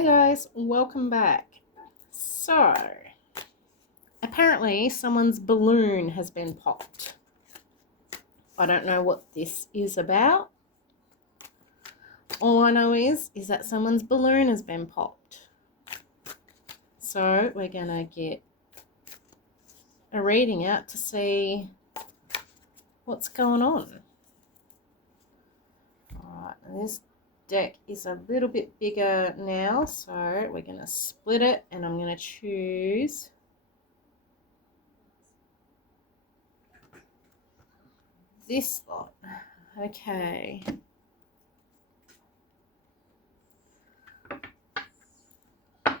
Hey guys, welcome back. So, apparently someone's balloon has been popped. I don't know what this is about. All I know is that someone's balloon has been popped. So, we're going to get a reading out to see what's going on. Alright, this deck is a little bit bigger now, so we're going to split it and I'm going to choose this lot. Okay. I'm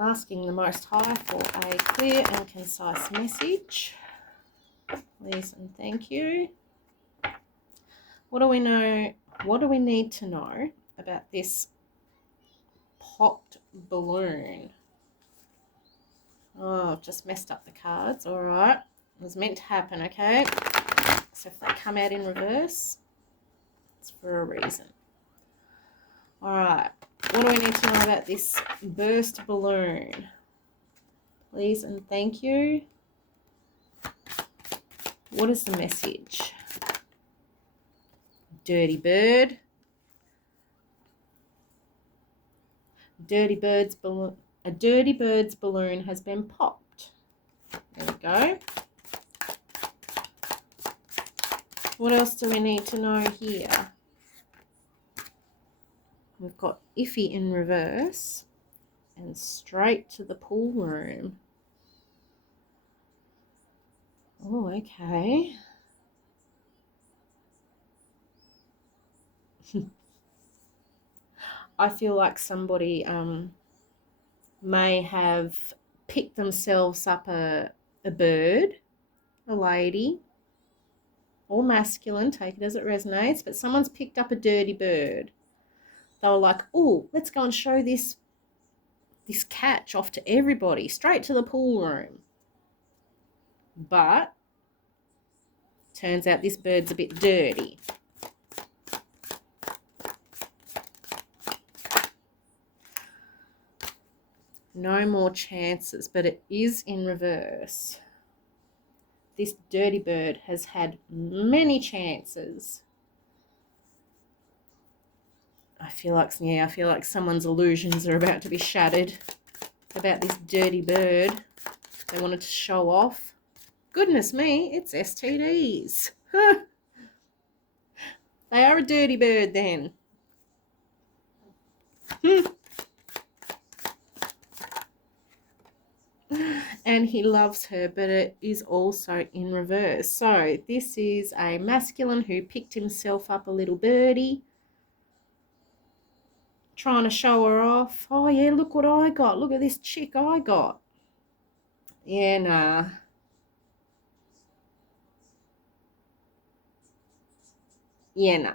asking the Most High for a clear and concise message. Please and thank you. What do we know? What do we need to know about this popped balloon? Oh, I've just messed up the cards. All right. It was meant to happen, okay? So if they come out in reverse, it's for a reason. All right. What do we need to know about this burst balloon? Please and thank you. What is the message? Dirty bird. A dirty bird's balloon has been popped. There we go. What else do we need to know here? We've got iffy in reverse and straight to the pool room. Oh, okay. I feel like somebody may have picked themselves up a bird, a lady, or masculine, take it as it resonates, but someone's picked up a dirty bird. They were like, oh, let's go and show this catch off to everybody, straight to the pool room. But turns out this bird's a bit dirty. No more chances, but it is in reverse. This dirty bird has had many chances. I feel like someone's illusions are about to be shattered about this dirty bird. They wanted to show off. Goodness me, it's STDs. They are a dirty bird then. And he loves her, but it is also in reverse. So this is a masculine who picked himself up a little birdie, trying to show her off. Oh yeah, look what I got. Look at this chick I got. Yeah, nah. Yeah,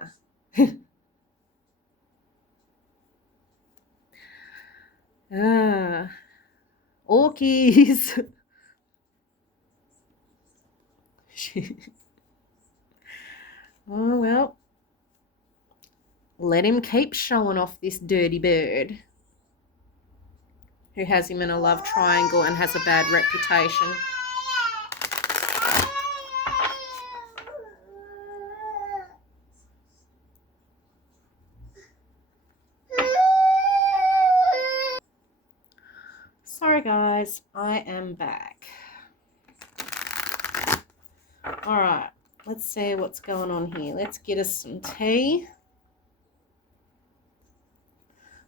nah. Orkies. Oh, well. Let him keep showing off this dirty bird who has him in a love triangle and has a bad reputation. Sorry guys, I am back. All right, let's see what's going on here. Let's get us some tea.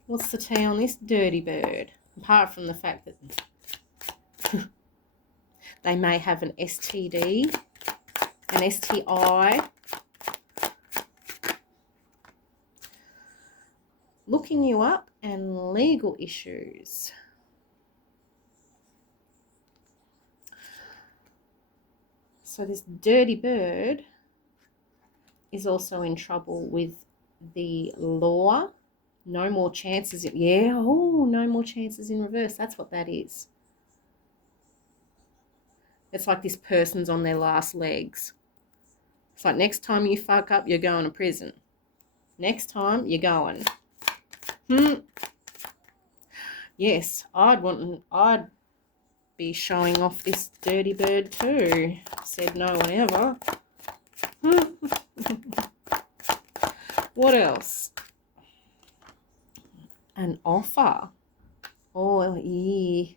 What's the tea on this dirty bird? Apart from the fact that they may have an STD, an STI. Looking you up and legal issues. So this dirty bird is also in trouble with the law. No more chances. Yeah, oh, no more chances in reverse. That's what that is. It's like this person's on their last legs. It's like next time you fuck up, you're going to prison. Next time, you're going. Yes, I'd be showing off this dirty bird too. Said no one ever. What else? An offer. Oh, yeah.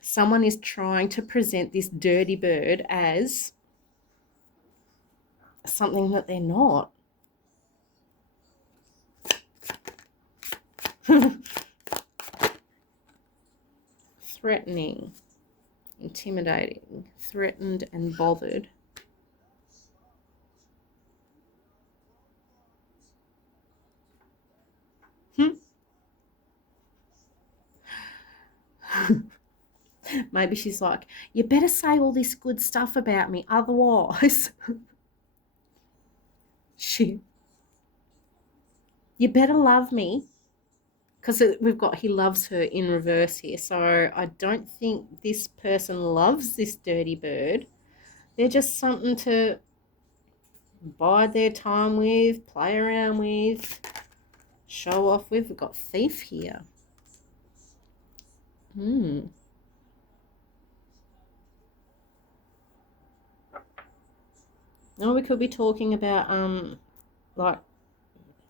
Someone is trying to present this dirty bird as something that they're not. Threatening, intimidating, threatened and bothered. Maybe she's like, you better say all this good stuff about me, otherwise you better love me, because we've got he loves her in reverse here. So I don't think this person loves this dirty bird. They're just something to bide their time with, play around with, show off with. We've got thief here. Oh, we could be talking about like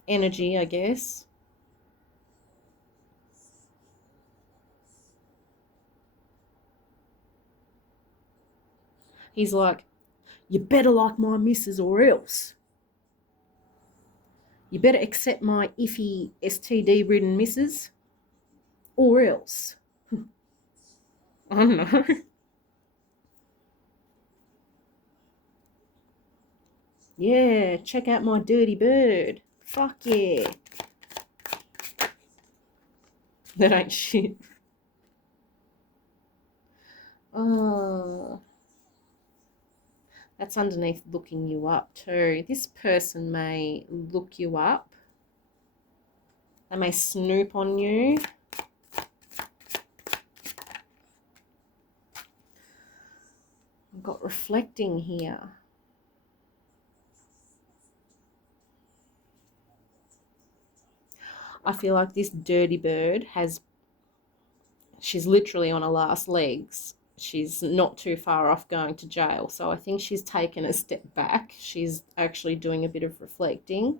energy, I guess. He's like, you better like my missus or else. You better accept my iffy STD-ridden missus or else. I don't know. Yeah, check out my dirty bird. Fuck yeah. That ain't shit. Oh, that's underneath looking you up too. This person may look you up. They may snoop on you. I've got reflecting here. I feel like this dirty bird she's literally on her last legs. She's not too far off going to jail. So I think she's taken a step back. She's actually doing a bit of reflecting.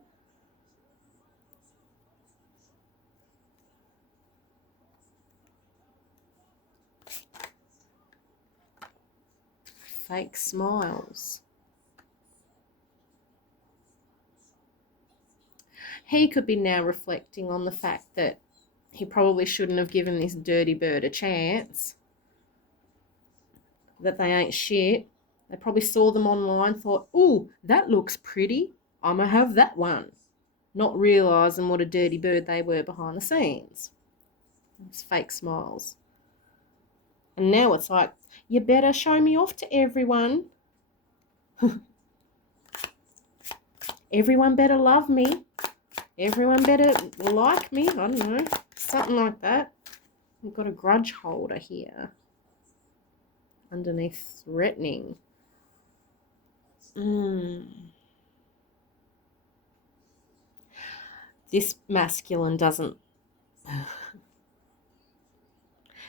Fake smiles. He could be now reflecting on the fact that he probably shouldn't have given this dirty bird a chance, that they ain't shit. They probably saw them online, thought, ooh, that looks pretty, I'ma have that one, not realising what a dirty bird they were behind the scenes. It's fake smiles. And now it's like, you better show me off to everyone. Everyone better love me. Everyone better like me. I don't know. Something like that. We've got a grudge holder here. Underneath threatening. This masculine doesn't...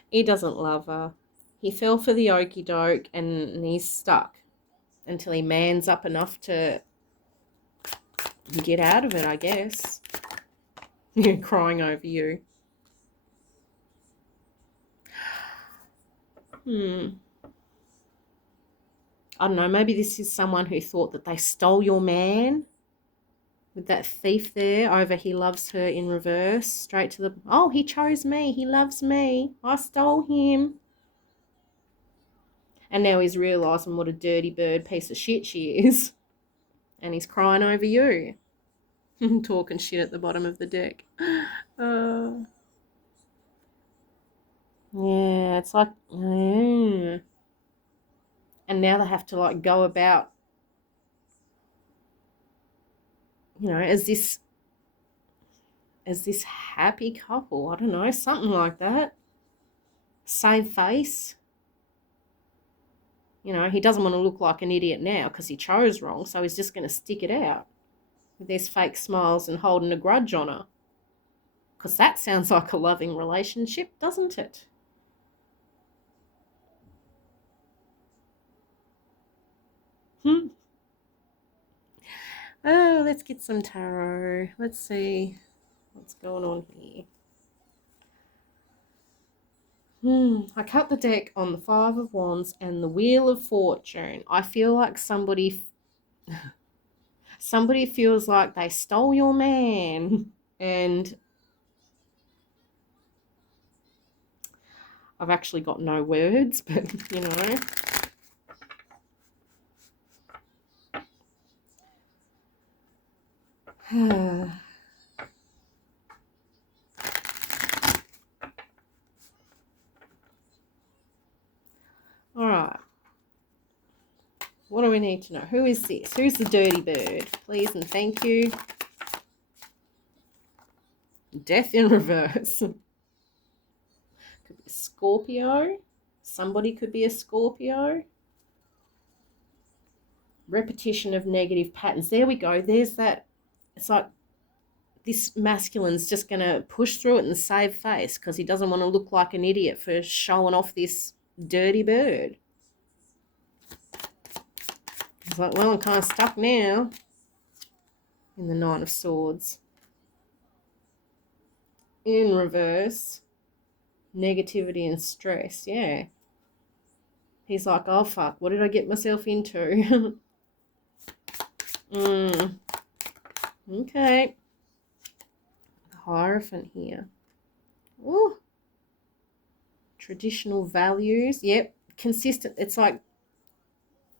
he doesn't love her. He fell for the okie doke and he's stuck until he mans up enough to get out of it, I guess. You're crying over you. I don't know, maybe this is someone who thought that they stole your man with that thief there over he loves her in reverse, straight to the, oh, he chose me, he loves me, I stole him. And now he's realising what a dirty bird piece of shit she is. And he's crying over you. Talking shit at the bottom of the deck. Yeah, it's like, and now they have to like go about, as this happy couple. I don't know, something like that. Save face. He doesn't want to look like an idiot now because he chose wrong, so he's just going to stick it out with these fake smiles and holding a grudge on her. Because that sounds like a loving relationship, doesn't it? Hmm. Oh, let's get some tarot. Let's see what's going on here. I cut the deck on the Five of Wands and the Wheel of Fortune. I feel like somebody feels like they stole your man. And I've actually got no words, but you know. All right. What do we need to know? Who is this? Who's the dirty bird? Please and thank you. Death in reverse. Could be a Scorpio. Somebody could be a Scorpio. Repetition of negative patterns. There we go. There's that. It's like this masculine's just going to push through it and save face because he doesn't want to look like an idiot for showing off this dirty bird. He's like, well, I'm kind of stuck now. In the Nine of Swords. In reverse. Negativity and stress. Yeah. He's like, oh, fuck. What did I get myself into? Okay. The Hierophant here. Ooh. Traditional values. Yep. Consistent. It's like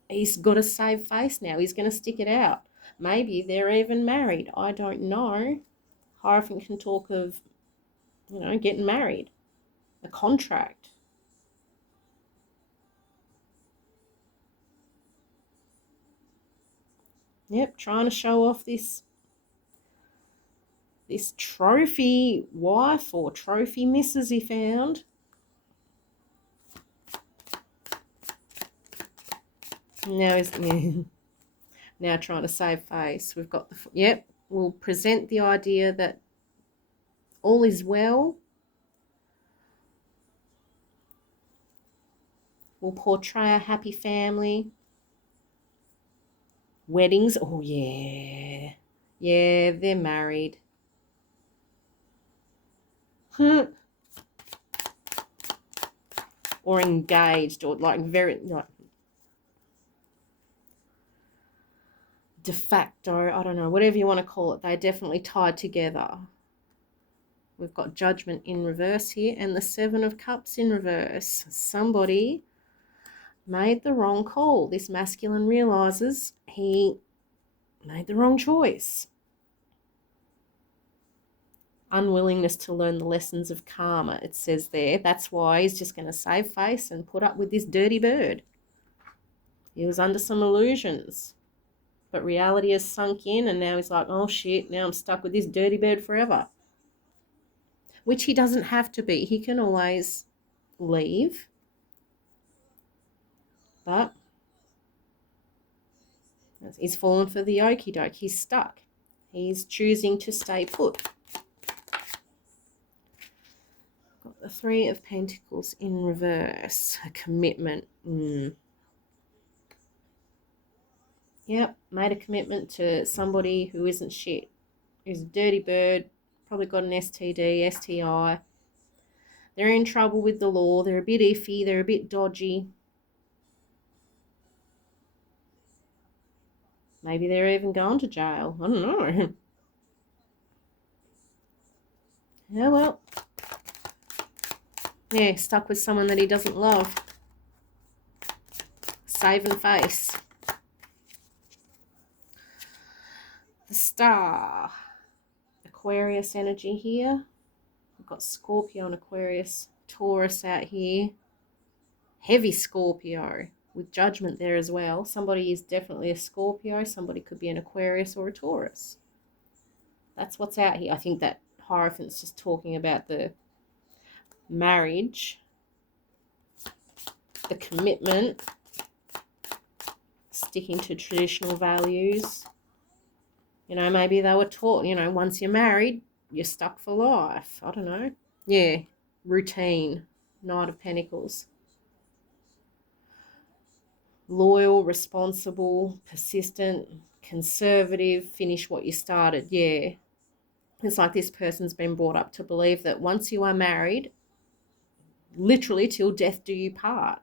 he's got to save face now. He's going to stick it out. Maybe they're even married. I don't know. Hierophant can talk of, you know, getting married. A contract. Yep, trying to show off this trophy wife or trophy missus he found. Now he's now trying to save face. We've got yep. We'll present the idea that all is well. We'll portray a happy family. Weddings. Oh yeah, yeah. They're married. Or engaged, or like very like de facto, I don't know, whatever you want to call it, they're definitely tied together. We've got Judgment in reverse here and the Seven of Cups in reverse. Somebody made the wrong call. This masculine realizes he made the wrong choice. Unwillingness to learn the lessons of karma, it says there. That's why he's just going to save face and put up with this dirty bird. He was under some illusions. But reality has sunk in and now he's like, oh shit, now I'm stuck with this dirty bird forever. Which he doesn't have to be. He can always leave. But he's fallen for the okie doke. He's stuck. He's choosing to stay put. Got the Three of Pentacles in reverse. A commitment. Yep, made a commitment to somebody who isn't shit. Who's a dirty bird, probably got an STD, STI. They're in trouble with the law. They're a bit iffy. They're a bit dodgy. Maybe they're even going to jail. I don't know. Yeah, well. Yeah, stuck with someone that he doesn't love. Saving face. The Star. Aquarius energy here. We've got Scorpio and Aquarius. Taurus out here. Heavy Scorpio. With Judgment there as well. Somebody is definitely a Scorpio. Somebody could be an Aquarius or a Taurus. That's what's out here. I think that Hierophant's just talking about the marriage, the commitment, sticking to traditional values. You know, maybe they were taught, you know, once you're married, you're stuck for life. I don't know. Yeah, routine. Knight of Pentacles. Loyal, responsible, persistent, conservative, finish what you started. Yeah. It's like this person's been brought up to believe that once you are married, literally till death do you part.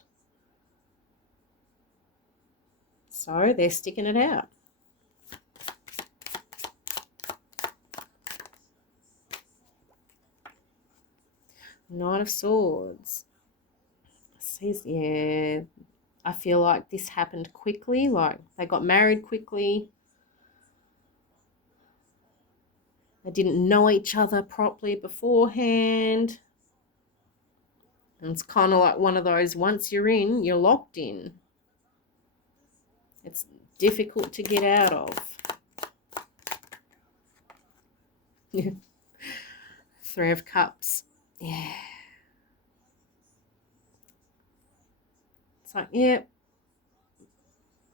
So they're sticking it out. Knight of Swords. Says, yeah, I feel like this happened quickly. Like they got married quickly. They didn't know each other properly beforehand. And it's kind of like one of those, once you're in, you're locked in. It's difficult to get out of. Three of Cups. Yeah. It's like, yeah,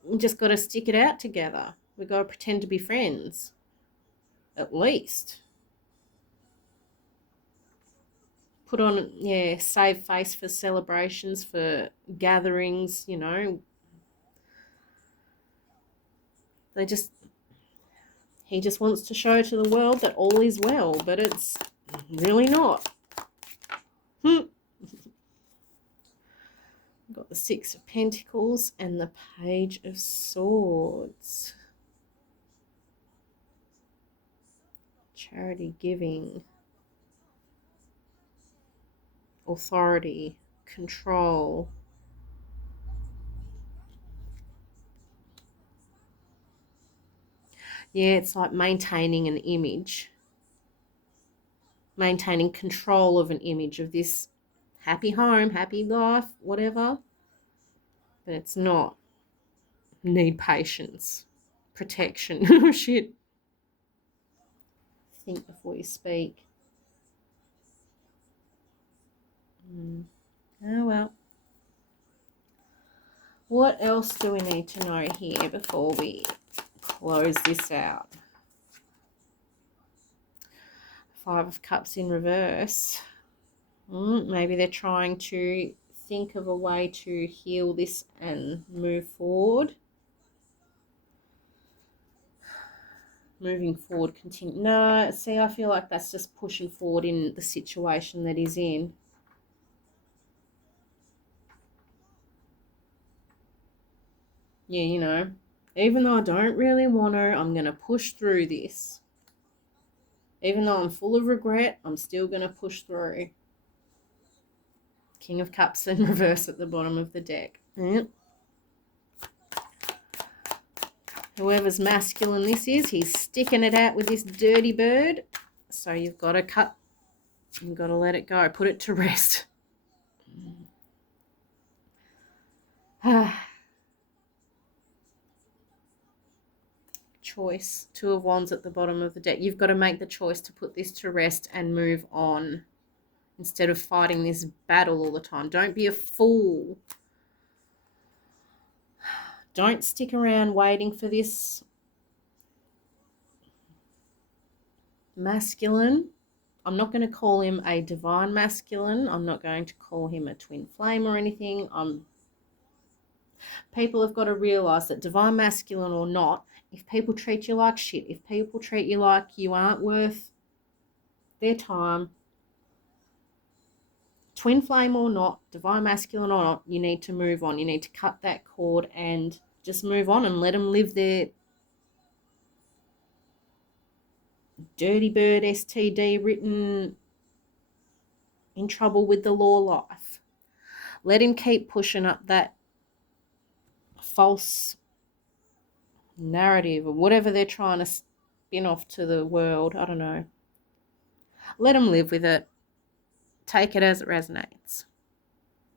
we just got to stick it out together. We got to pretend to be friends. At least. Put on, yeah, save face for celebrations, for gatherings, you know. He just wants to show to the world that all is well, but it's really not. Got the Six of Pentacles and the Page of Swords. Charity, giving, authority, control. Yeah, it's like maintaining an image. Maintaining control of an image of this happy home, happy life, whatever. But it's not. Need patience. Protection. Shit. Think before you speak. Oh well. What else do we need to know here before we close this out? Five of Cups in reverse. Maybe they're trying to think of a way to heal this and move forward. Moving forward, continue. No, see, I feel like that's just pushing forward in the situation that he's in. Yeah, you know, even though I don't really want to, I'm going to push through this. Even though I'm full of regret, I'm still going to push through. King of Cups in reverse at the bottom of the deck. Yep. Whoever's masculine this is, he's sticking it out with this dirty bird. So you've got to cut. You've got to let it go. Put it to rest. Choice. Two of Wands at the bottom of the deck. You've got to make the choice to put this to rest and move on instead of fighting this battle all the time. Don't be a fool. Don't stick around waiting for this masculine. I'm not going to call him a divine masculine. I'm not going to call him a twin flame or anything. People have got to realise that divine masculine or not, if people treat you like shit, if people treat you like you aren't worth their time, twin flame or not, divine masculine or not, you need to move on. You need to cut that cord and just move on and let them live their dirty bird STD written in trouble with the law life. Let him keep pushing up that false narrative or whatever they're trying to spin off to the world. I don't know. Let him live with it. Take it as it resonates.